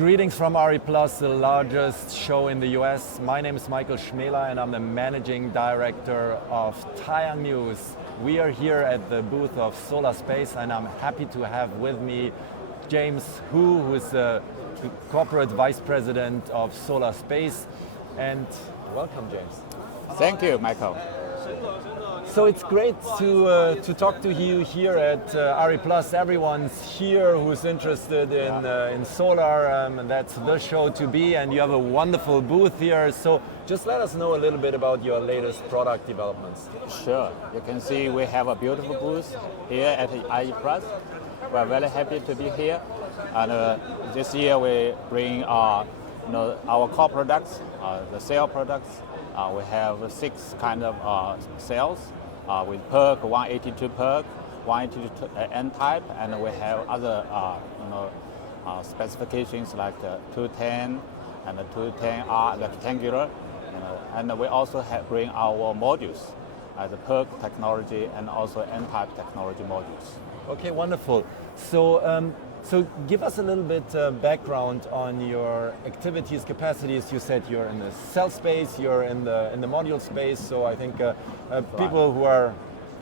Greetings from RE+, the largest show in the US. My name is Michael Schmela and I'm the Managing Director of TaiyangNews. We are here at the booth of SolarSpace and I'm happy to have with me James Hu, who is the Corporate Vice President of SolarSpace. And welcome, James. Thank you, Michael. So it's great to talk to you here at RE+. Everyone's here who's interested in solar, and that's the show to be. And you have a wonderful booth here. So just let us know a little bit about your latest product developments. Sure. You can see we have a beautiful booth here at RE+. We're very happy to be here. And this year we bring our core products, the cell products. We have 6 kind of cells with PERC, 182 PERC, 182 N-type, and we have other specifications like 210 and 210R rectangular, and we also bring our modules, the PERC technology and also N-type technology modules. Okay, wonderful. So give us a little bit background on your activities, capacities. You said you're in the cell space, you're in the module space. So I think people who are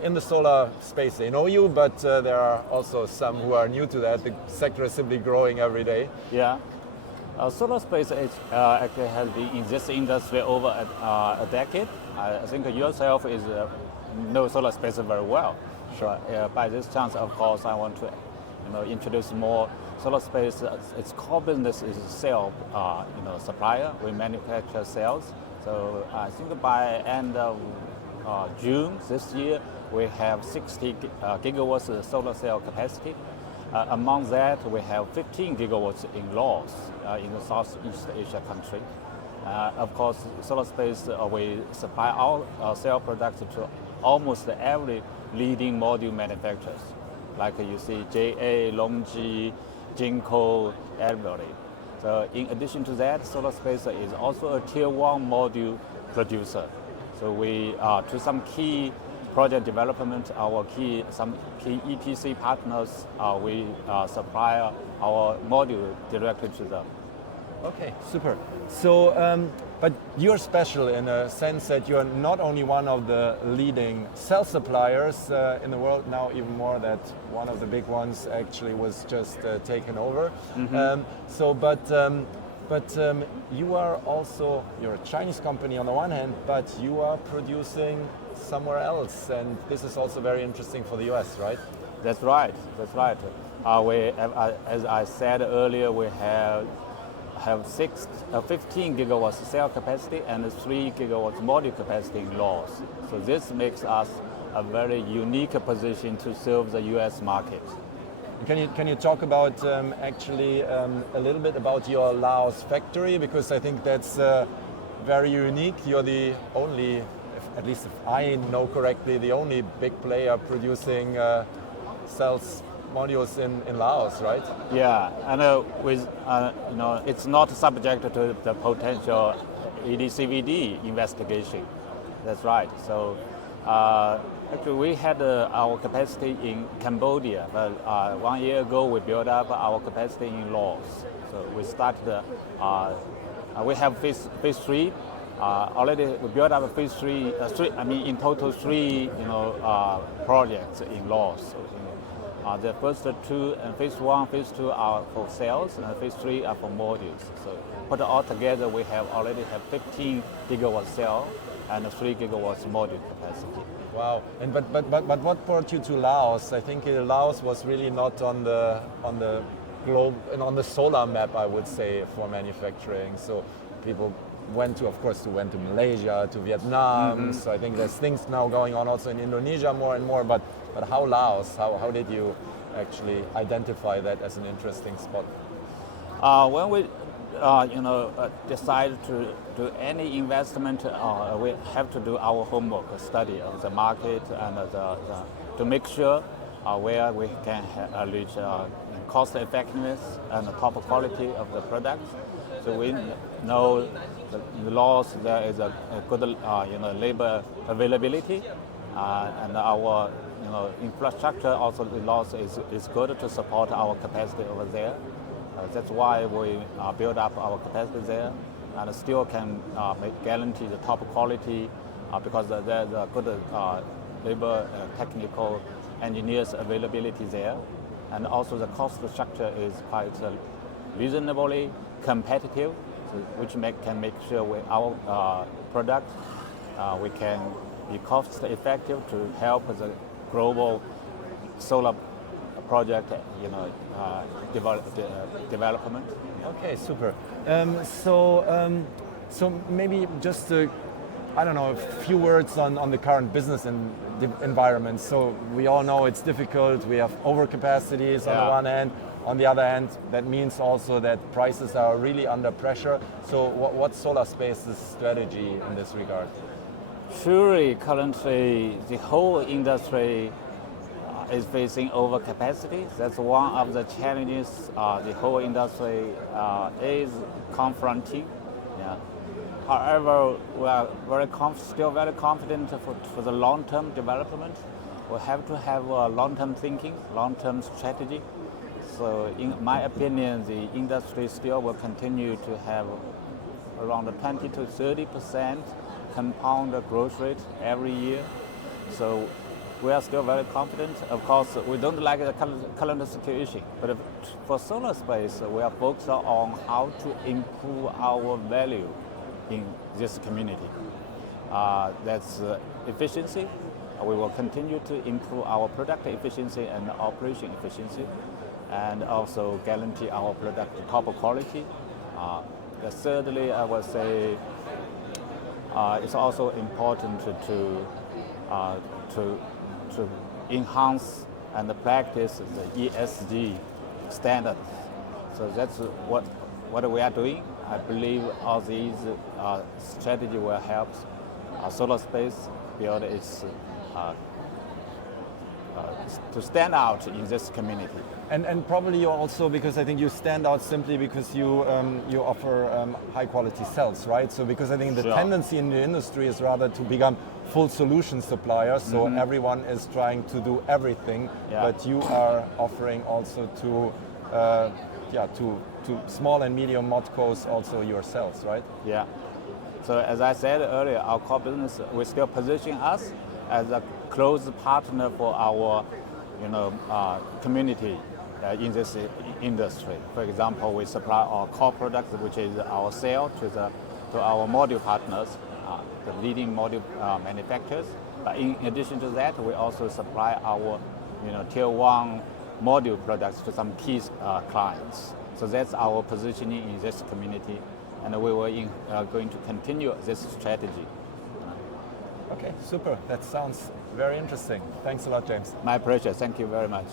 in the solar space, they know you, but there are also some who are new to that. The sector is simply growing every day. Yeah. SolarSpace actually has been in this industry over a decade. I think yourself know SolarSpace very well. Sure. By this chance, of course, I want to introduce more. SolarSpace, its core business is cell supplier. We manufacture cells. So I think by end of June this year, we have 60 gigawatts of solar cell capacity. Among that, we have 15 gigawatts in Laos, in the Southeast Asia country. Of course, SolarSpace, we supply our cell products to almost every leading module manufacturers. Like you see JA, LONGi, Jinko, everybody. So in addition to that, SolarSpace is also a tier 1 module producer. So we, to some key project development, some key EPC partners, we supply our module directly to them. Okay, super. So, but you're special in a sense that you're not only one of the leading cell suppliers in the world, now even more that one of the big ones actually was just taken over. Mm-hmm. But you are also, you're a Chinese company on the one hand, but you are producing somewhere else, and this is also very interesting for the US, right? That's right. That's right. As I said earlier, we have 15 gigawatts cell capacity and 3 gigawatts module capacity in Laos. So this makes us a very unique position to serve the US market. Can you talk about actually a little bit about your Laos factory, because I think that's very unique. You're the only, at least if I know correctly, the only big player producing cells modules in Laos, right? Yeah, and it's not subject to the potential EDCVD investigation. That's right. So actually, we had our capacity in Cambodia, but 1 year ago we built up our capacity in Laos. So we started. We have phase 3. Already we built up phase 3. In total 3 projects in Laos. The first 2, and phase 1, phase 2 are for cells, and phase 3 are for modules. So put all together, we already have 15 gigawatt cell and 3 gigawatts module capacity. Wow! And but what brought you to Laos? I think Laos was really not on the globe and on the solar map, I would say, for manufacturing. So people went to Malaysia, to Vietnam. Mm-hmm. So I think there's things now going on also in Indonesia more and more. But how Laos? How did you actually identify that as an interesting spot? When we decide to do any investment, we have to do our homework, a study of the market and to make sure where we can reach cost effectiveness and the top quality of the products. So we know the Laos, there is a good labor availability, and our infrastructure also the Laos is good to support our capacity over there. That's why we build up our capacity there, and still can guarantee the top quality because there's a good labor, technical engineers availability there, and also the cost structure is quite reasonably competitive, so which can make sure with our product we can be cost effective to help the global solar project, development. Okay, super. So maybe just I don't know, a few words on the current business environment. So we all know it's difficult. We have overcapacities on the one hand. On the other hand, that means also that prices are really under pressure. So what's SolarSpace's strategy in this regard? Surely, currently, the whole industry is facing overcapacity. That's one of the challenges the whole industry is confronting. Yeah. However, we are still very confident for the long-term development. We have to have long-term thinking, long-term strategy. So in my opinion, the industry still will continue to have around 20 to 30% compound growth rate every year. So we are still very confident. Of course, we don't like the current situation, but for SolarSpace, we are focused on how to improve our value in this community. That's efficiency. We will continue to improve our product efficiency and operation efficiency, and also guarantee our product top quality. Thirdly, I would say it's also important to enhance and practice the ESG standards. So that's what we are doing. I believe all these strategy will help SolarSpace build its to stand out in this community. And probably you also, because I think you stand out simply because you offer high quality cells, right? So because I think the tendency in the industry is rather to become full solution suppliers. So everyone is trying to do everything, but you are offering also to small and medium modcos also your cells, right? Yeah. So as I said earlier, our core business, we still position us as a close partner for our, community in this industry. For example, we supply our core products, which is our cell, to our module partners, the leading module manufacturers. But in addition to that, we also supply our, tier one module products to some key clients. So that's our positioning in this community, and we were going to continue this strategy. Okay, super. That sounds very interesting. Thanks a lot, James. My pleasure. Thank you very much.